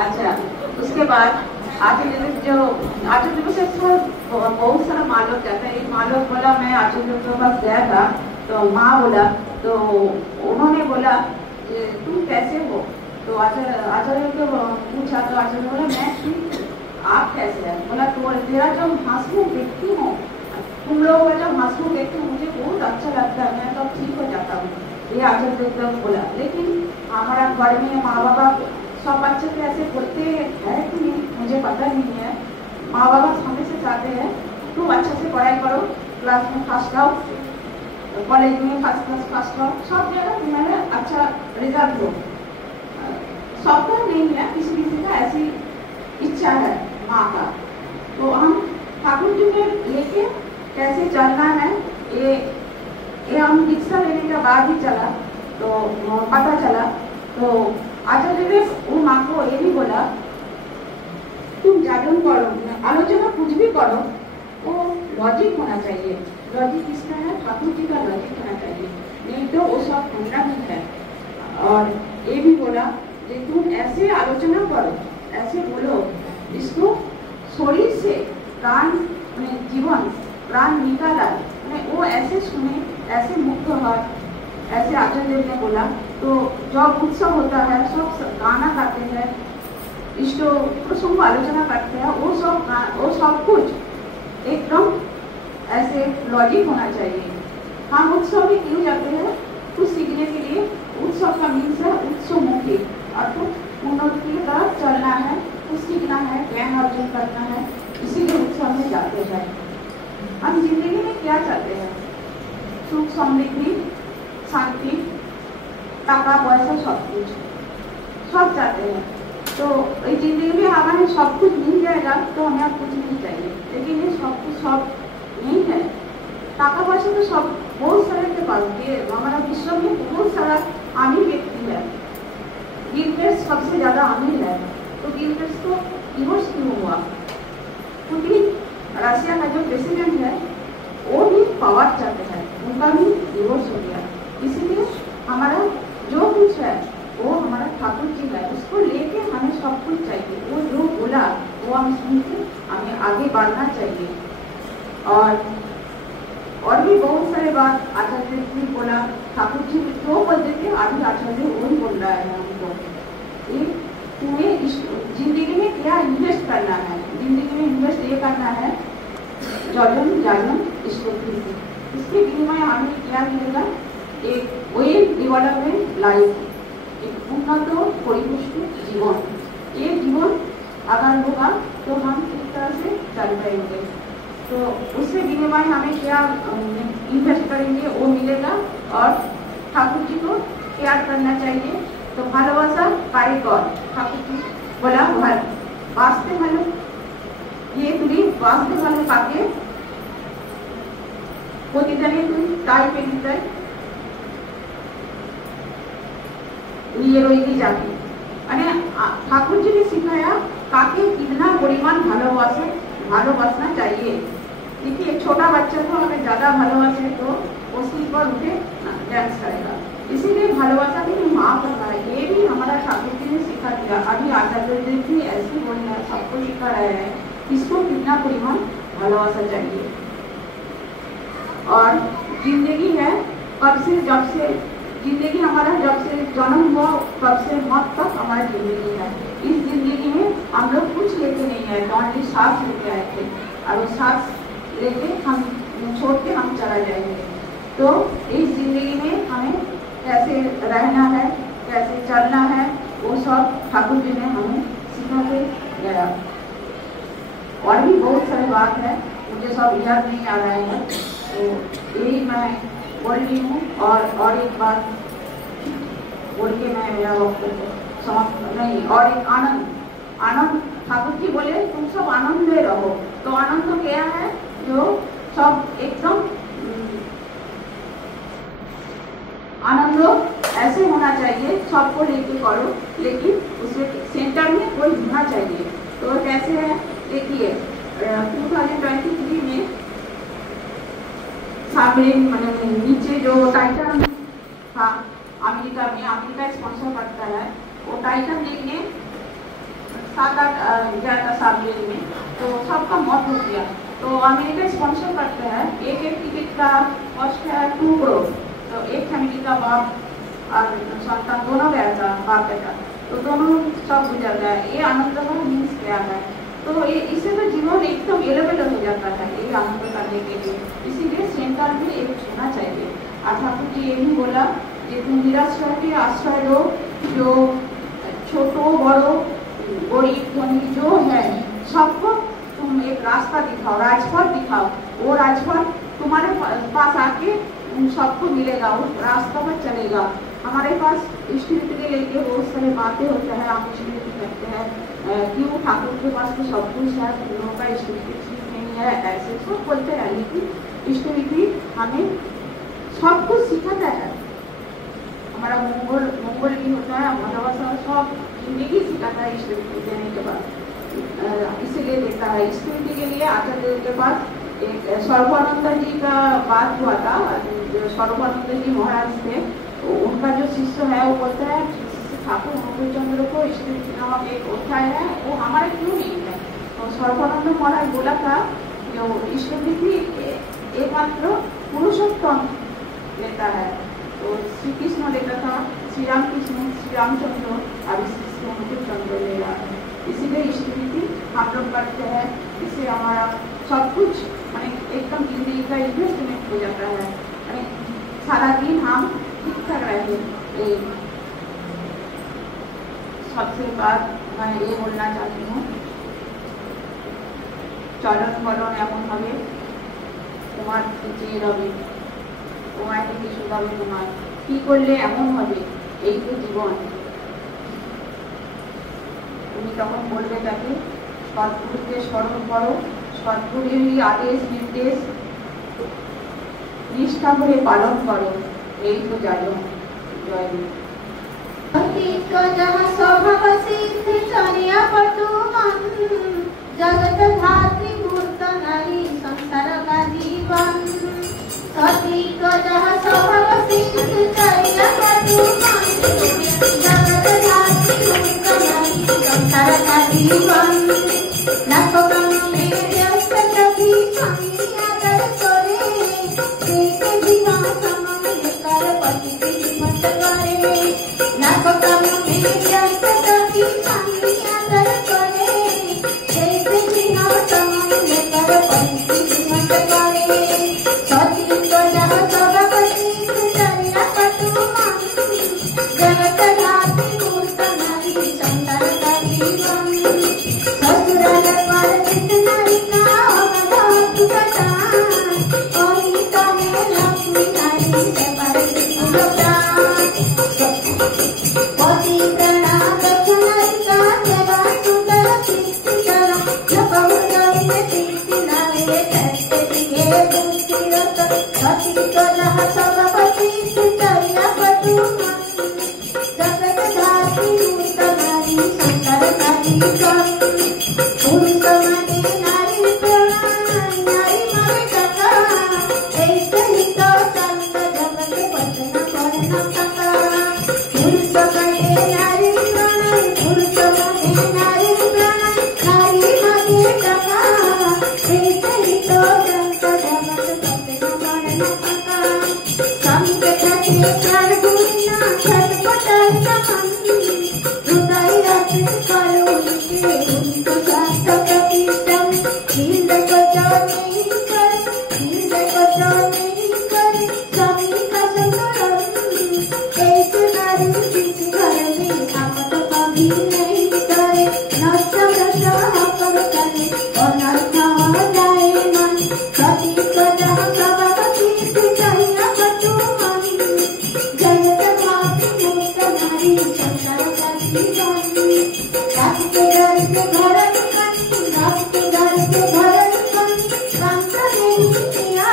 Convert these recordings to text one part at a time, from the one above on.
अच्छा, उसके बाद आचार्य जो आचार्य दिवस से बहुत सारा मालूम जाता है। एक मालूम बोला, मैं आचार्य के पास गया था तो माँ बोला, तो उन्होंने बोला तुम कैसे हो, तो आचार्य को पूछा तो आचार्य बोला मैं ठीक, आप कैसे हैं? बोला तो तेरा जो हंसमुख देखती हूँ, तुम लोगों का जब हंसमुख देखती हूँ मुझे बहुत अच्छा लगता है, मैं तो ठीक हो जाता हूँ, ये आचार्य बोला। लेकिन हमारा घर में माँ बाबा सब बच्चे के ऐसे बोलते हैं कि नहीं मुझे पता नहीं है। माँ बाबा हमेशा चाहते हैं तुम अच्छे से पढ़ाई करो, क्लास में फर्स्ट आओ, कॉलेज में फर्स्ट क्लास फर्स्ट आओ, सब जगह तुम्हारा अच्छा रिजल्ट हो। सबका नहीं है, किसी किसी का ऐसी इच्छा है माँ का। तो हम ठाकुर जी ने लेके कैसे चलना है ये हम दीक्षा लेने के बाद ही चला तो पता चला। तो आचार्य ने वो माँ को ये भी बोला तुम जागरण करो, आलोचना कुछ भी करो, वो लॉजिक होना चाहिए। लॉजिक किसका है? ठाकुर जी का लॉजिक होना चाहिए, नहीं तो वो सब ठंडा भी है। और ये भी बोला कि तुम ऐसे आलोचना करो, ऐसे बोलो जिसको शरीर से प्राण में जीवन प्राण निकाला, वो ऐसे सुने, ऐसे मुक्त हो। ऐसे आचार्य ने बोला। तो जब उत्सव होता है सब गाना गाते हैं, इष्ट प्रसंग आलोचना करते हैं, वो सब कुछ एकदम ऐसे लॉजिक होना चाहिए। हम उत्सव में क्यों जाते हैं? कुछ सीखने के लिए। उत्सव का मीन्स है उत्सवमुखी, अर्थात उन्नति की तरफ चलना है, कुछ सीखना है, ज्ञान अर्जन करना है, इसीलिए उत्सव में जाते हैं। हम जिंदगी में क्या चाहते हैं? सुख, समृद्धि, शांति, टाका पैसा, सब कुछ सब चाहते हैं। तो इस जिंदगी में हमें सब कुछ मिल जाएगा तो हमें कुछ नहीं चाहिए, लेकिन ये सब कुछ सब नहीं है। टाका पैसा तो सब बहुत सारे के पास, ये हमारा विश्व में बहुत सारा अमीर व्यक्ति है। बिल गेट्स सबसे ज्यादा अमीर है। तो बिल गेट्स को डिवोर्स क्यों हुआ? क्योंकि रशिया का जो प्रेसिडेंट है वो भी पावर चाहते हैं, उनका भी डिवोर्स हो गया। इसीलिए हमारा जो कुछ है वो हमारा ठाकुर जी है, उसको लेके हमें सब कुछ चाहिए। वो जो बोला वो हम सुन के हमें आगे बढ़ना चाहिए। और भी बहुत सारे बात आचार्य जी बोला, ठाकुर जी जो बोलते थे अभी आचार्य वही बोल रहा है हमको। तुम्हें जिंदगी में क्या इन्वेस्ट करना है? जिंदगी में इन्वेस्ट ये करना है जजन जागरण स्तुति, इसके विनिमय हमें क्या मिलेगा? एक वेल डेवलपमेंट लाइफ, एक उन्नत परिपुष्ट जीवन। ये जीवन अगर होगा तो हम इस तरह से चल पाएंगे। तो उससे विनिमय हमें क्या इन्वेस्ट करेंगे वो मिलेगा। और ठाकुर जी को प्यार करना चाहिए। तो भालोबासा कारीगर, ठाकुर जी बोला बाँचते भालो, ये तुरी बाँचते भालो काके প্রতিদানে তুই তাই পেলি তাই लिए रोएगी जाती। ठाकुर जी ने सिखाया काके कितना परिमाण भालोबासना चाहिए। देखिए छोटा बच्चा को हमें ज्यादा भालोबासे तो वो सीट पर उठे डांस करेगा, इसीलिए भालोबासा भी माफ करना है। ये भी हमारा ठाकुर जी ने सिखा दिया। अभी आचार्य जी भी ऐसे बोल रहे हैं, सबको सिखा रहे हैं किसको कितना परिमाण भालोबासा चाहिए। और जिंदगी है कब से, जब से जिंदगी हमारा जब से जन्म हुआ तब से मौत तक हमारी जिंदगी है। इस जिंदगी में हम लोग कुछ लेके नहीं आए, ओनली सांस लेके आए थे और वो सांस लेके हम छोड़ के हम चला जाएंगे। तो इस जिंदगी में हमें कैसे रहना है, कैसे चलना है, वो सब ठाकुर जी ने हमें सिखा के गया। और भी बहुत सारी बात है, मुझे सब याद नहीं आ रहा है, तो यही मैं बोल रही हूँ। और एक बात बोल के मैं मेरा वक्तव्य समाप्त नहीं, और एक आनंद ठाकुर जी बोले तुम सब आनंद में रहो। तो आनंद तो क्या है, जो सब एकदम आनंद ऐसे होना चाहिए, सबको लेके करो, लेकिन उसे सेंटर में कोई होना चाहिए। तो कैसे है, देखिए 2023 में सामरिन मैंने नीचे जो टाइटन था अमेरिका स्पॉन्सर करता है, वो टाइटन देखने 7-8 गया था सामरिन में, तो सबका मौत हो गया। तो अमेरिका स्पॉन्सर करते हैं, एक टिकट का कॉस्ट है 2 करोड़। तो एक फैमिली का बाप और संतान दोनों गया था, बाप बेटा, तो दोनों सब गुजर गया। ये आनंद का मीन्स क्या है, तो ये इससे तो जीवन एकदम एलिवेटेड हो जाता है ये आनंद करने के लिए। इसीलिए सेंटर में एक होना चाहिए। और ठाकुर जी ये भी बोला कि तुम निराश्रय के आश्रय दो, जो छोटो बड़ो गरीब धनी जो है सबको तुम एक रास्ता दिखाओ, राजपथ दिखाओ। वो राजपथ तुम्हारे पास आके सबको मिलेगा, उस रास्ता पर चलेगा। हमारे पास स्पिरिट के लेके बहुत सारी बातें होते हैं, हम स्पिरिट कहते हैं, क्यों ठाकुर के पास तो सब कुछ है, लोगों का स्पिरिट नहीं है, ऐसे सब बोलते हैं। लेकिन स्पिरिट हमें सब कुछ सिखाता है, हमारा मंगल भी होता है, हमारा सब जिंदगी सिखाता है स्पिरिट देने के बाद, इसीलिए देता है। स्पिरिट के लिए आचार्य के पास एक सर्वानंद जी का बात हुआ था। जो सर्वानंद जी महाराज थे, तो उनका जो शिष्य है वो बोलता है ठाकुर अनुकूल चंद्र को स्पिरिट नामक एक अध्याय है, वो हमारे क्यों नहीं है। तो सर्वानंद महाराज बोला था जो स्पिरिट एकमात्र पुरुषोत्तम लेता है, तो श्री कृष्ण लेता था, श्री रामचंद्र और श्री अनुकूल चंद्र ले रहा है। इसीलिए स्पिरिट हम लोग करते हैं, इससे हमारा सब कुछ एकदम जिंदगी का इन्वेस्टमेंट हो जाता है, सारा दिन हम ठीक ठाक रहते। सबसे बात मैं ये बोलना चाहती हूँ, चलन बलन एमन भावे তোমার যে রবে, তোমায় থেকে শুধাবে তোমার কি করলে এমন হবে, এই তো জীবন। তুমি তখন বলবে তাকে সৎগুরুকে স্মরণ করো, সৎগুরুরই আদেশ নির্দেশ নিষ্ঠা করে পালন করো, এই তো জানো। জয় গুরু। स्वभाव सिद्ध चर्या पटुमन, जगत धात्री मूर्त नारी संसार का जीवन। सती को जहाँ स्वभाव सिद्ध चर्या पटुमन, जगत धात्री मूर्त नारी संसार का जीवन। लाखों कामों में व्यस्त सभी स्वामी आदर करे, जैसे जीवन समय लेकर पति की हिम्मत करे। लाखों कामों में व्यस्त सभी स्वामी आदर करे, जैसे जीवन समय लेकर पति की हिम्मत करे। सती को जहाँ स्वभाव सिद्ध चर्या पटुमन, जगत धात्री मूर्त नारी संसार का जीवन। ससुराल पर जितना लिखा होगा तुझा, और तने लक्ष्मी नारी से बड़ी होगा। पति प्रणा दक्षिणा सेवा सुंदर चित्तरा, जपमुदरी में चित्त नारे करते दिए दुष्टिरत। सती को जहाँ स्वभाव सिद्ध चर्या पटुमन, जगत धात्री मूर्त नारी संसार का जीवन। पुरुष मने नारी प्रणाम, नारी मने टका, ऐसे ही तो संत जगत वचन करना टका। पुरुष मने नारी प्रणाम, पुरुष मने नारी प्रणाम, नारी मने टका, ऐसे ही तो संत जगत वचन करना टका। स्वामी के खातिर चार गुना छटपटाता मन, हृदय रचित करो उनके उनको शास्त्र प्रतिष्ठम। हृदय को जो नहीं करे, हृदय को जो नहीं करे, स्वामी का सुमरन, संसार का जीवन रात के घर से घर निकली रात के घर से घर निकली कांत देवी किया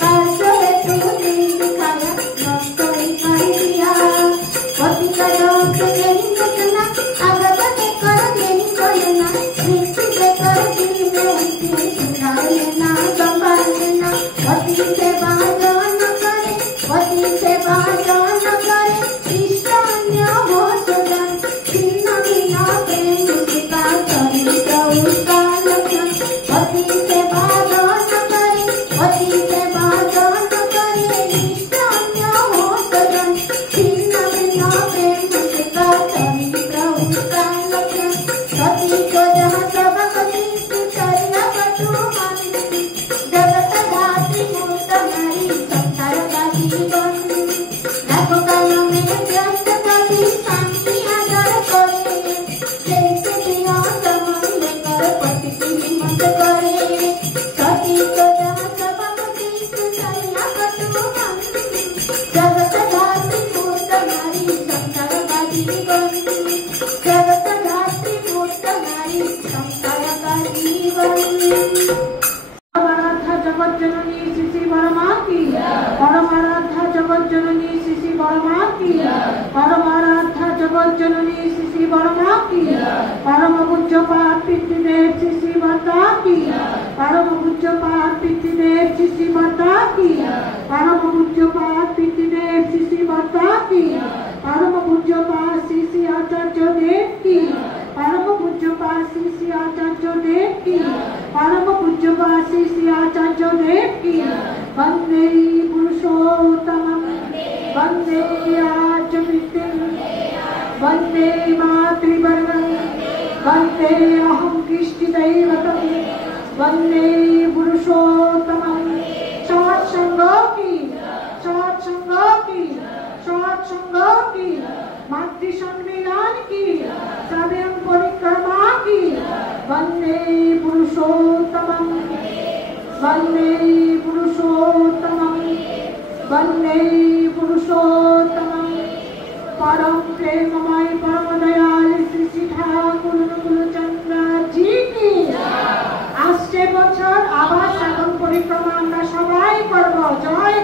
कांत है तू दिन दिखाया मस्त दिखाई दिया पति का रोग नहीं मिटना आगत के कर नहीं करना मृत्यु के कर दिल में उनकी सुना लेना संभाल लेना पति से बाजा न करे पति से बाजा न करे इष्ट अन्य हो सदन छिन्न बिना प्रेम उसका चरित्र उसका लक्षण पति से बाजा न करे पति से बाजा न करे इष्ट अन्य हो सदन छिन्न बिना प्रेम उसका चरित्र उसका लक्षण पति को जहाँ सब पति चरिया कटु मानती जगत धात्री मूर्त नारी संसार का जीवन लाखों कालों में व्यस्त कभी शांति आदर करे जैसे दिया समन लेकर पति की हिम्मत करे सती को जहाँ सब पति चरिया कटु मानती जगत धात्री मूर्त नारी संसार का जीवन जगत धात्री मूर्त नारी संसार का जीवन परमाराध्या जगत जननी शिशि बरमा की परमाराध्या जगत जननी शिशि बरमा की परमाराध्या जगत जननी शिशि बरमा की परम पूज्य पाद पितृदेव शिशि माता की परम पूज्य पाद पितृदेव शिशि माता की परम पूज्य पाद पितृदेव शिशि माता की परम पूज्य पाद शिशि आचार्य देव की परम पूज्य पाद शिशि आचार्य देव की परम पूज्य पाद शिशि आचार्य देव की वंदे पुरुषोत्तमं वंदे आर्यवृत्तिं वंदे मातृवर्गं वंदे अहं कृष्णदैवतं वंदे पुरुषोत्तमं सत्संगों की मातृ सम्मेलन की सदैव परिक्रमा की वंदे पुरुषोत्तमं वंदे पुरुषोत्तमं वंदे पुरुषोत्तमं परम प्रेममय परम दयाल श्री ठाकुर अनुकूलचंद्र जी की আসছে বছর আবার সাধন পরিক্রমা আমরা সবাই করব। জয়